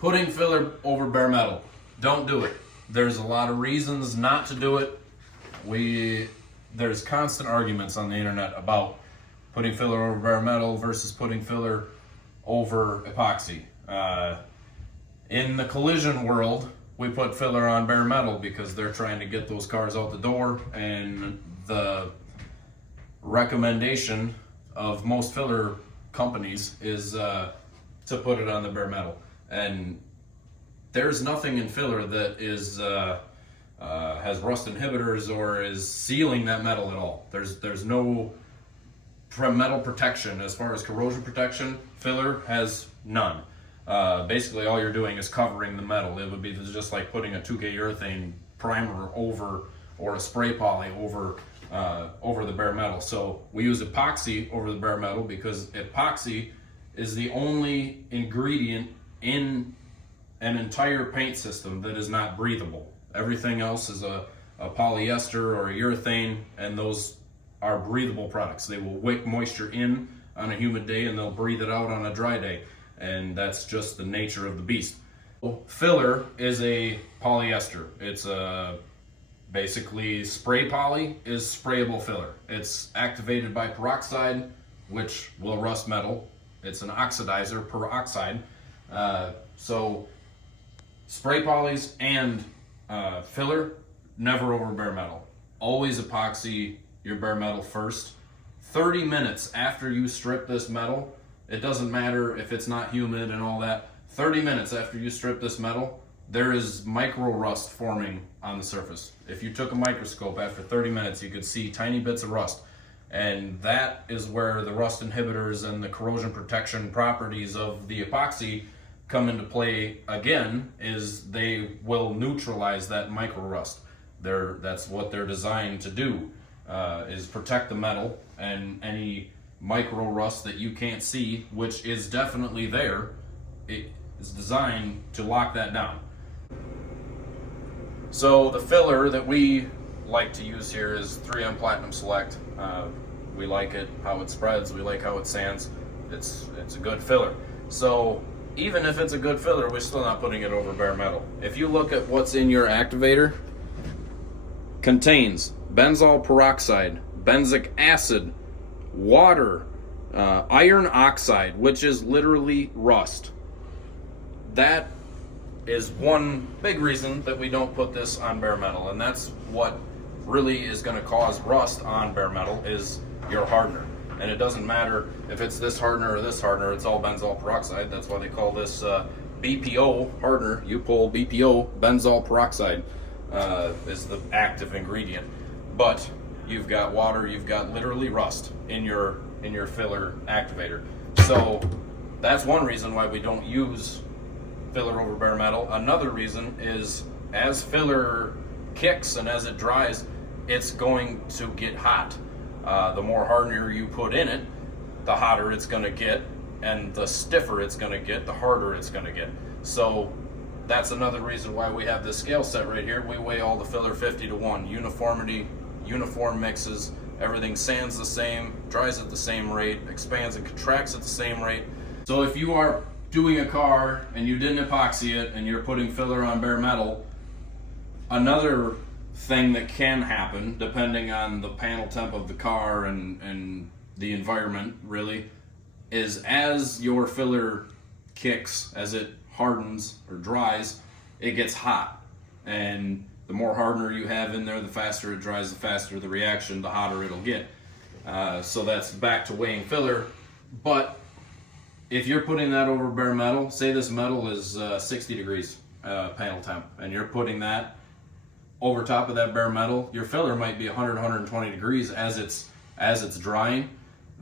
Putting filler over bare metal. Don't do it. There's a lot of reasons not to do it. There's constant arguments on the internet about putting filler over bare metal versus putting filler over epoxy. In the collision world, we put filler on bare metal because they're trying to get those cars out the door, and the recommendation of most filler companies is to put it on the bare metal. And there's nothing in filler that is has rust inhibitors or is sealing that metal at all. There's no metal protection as far as corrosion protection. Filler has none. Basically all you're doing is covering the metal. It would be just like putting a 2K urethane primer over, or a spray poly over the bare metal. So we use epoxy over the bare metal because epoxy is the only ingredient in an entire paint system that is not breathable. Everything else is a polyester or a urethane, and those are breathable products. They will wick moisture in on a humid day and they'll breathe it out on a dry day, and that's just the nature of the beast. Filler is a polyester. It's basically spray poly is sprayable filler. It's activated by peroxide, which will rust metal. It's an oxidizer, peroxide. So spray polys and filler, never over bare metal. Always epoxy your bare metal first. 30 minutes after you strip this metal, it doesn't matter if it's not humid and all that, 30 minutes after you strip this metal, there is micro rust forming on the surface. If you took a microscope after 30 minutes, you could see tiny bits of rust. And that is where the rust inhibitors and the corrosion protection properties of the epoxy come into play again, is they will neutralize that micro rust. That's what they're designed to do, is protect the metal, and any micro rust that you can't see, which is definitely there, it is designed to lock that down. So the filler that we like to use here is 3M Platinum Select. We like it, how it spreads, we like how it sands. It's a good filler. So even if it's a good filler, we're still not putting it over bare metal. If you look at what's in your activator, contains benzoyl peroxide, benzic acid, water, iron oxide, which is literally rust. That is one big reason that we don't put this on bare metal, and that's what really is going to cause rust on bare metal, is your hardener. And it doesn't matter if it's this hardener or this hardener, it's all benzoyl peroxide. That's why they call this BPO hardener. You pull BPO, benzoyl peroxide is the active ingredient. But you've got water, you've got literally rust in your filler activator. So that's one reason why we don't use filler over bare metal. Another reason is, as filler kicks and as it dries, it's going to get hot. The more hardener you put in it, the hotter it's going to get, and the stiffer it's going to get, the harder it's going to get. So that's another reason why we have this scale set right here. We weigh all the filler 50-1, uniformity, uniform mixes, everything sands the same, dries at the same rate, expands and contracts at the same rate. So if you are doing a car and you didn't epoxy it and you're putting filler on bare metal, another thing that can happen, depending on the panel temp of the car and the environment really, is as your filler kicks, as it hardens or dries, it gets hot. And the more hardener you have in there, the faster it dries, the faster the reaction, the hotter it'll get. So that's back to weighing filler. But if you're putting that over bare metal, say this metal is 60 degrees panel temp, and you're putting that over top of that bare metal, your filler might be 100, 120 degrees as it's drying.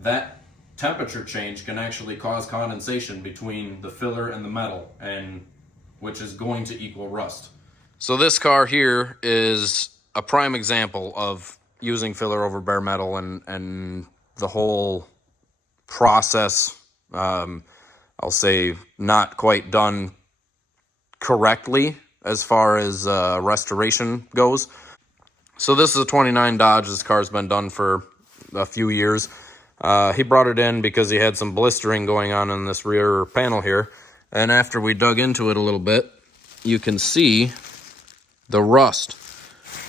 That temperature change can actually cause condensation between the filler and the metal, and which is going to equal rust. So this car here is a prime example of using filler over bare metal, and the whole process, I'll say, not quite done correctly as far as restoration goes. So this is a 29 Dodge. This car's been done for a few years. He brought it in because he had some blistering going on in this rear panel here, And after we dug into it a little bit, you can see the rust.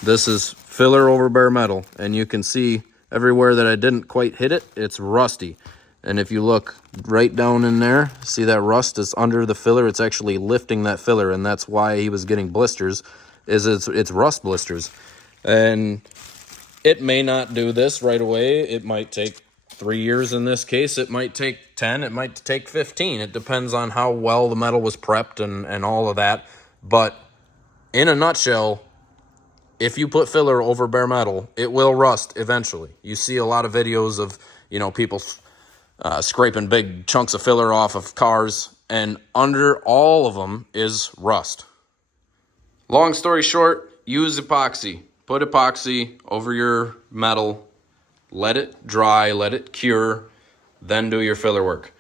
This is filler over bare metal, and you can see everywhere that I didn't quite hit it, it's rusty. And if you look right down in there, see that rust is under the filler. It's actually lifting that filler, and that's why he was getting blisters, is it's rust blisters. And it may not do this right away. It might take 3 years in this case. It might take 10. It might take 15. It depends on how well the metal was prepped and all of that. But in a nutshell, if you put filler over bare metal, it will rust eventually. You see a lot of videos of, people scraping big chunks of filler off of cars, and under all of them is rust. Long story short, use epoxy. Put epoxy over your metal, let it dry, let it cure, then do your filler work.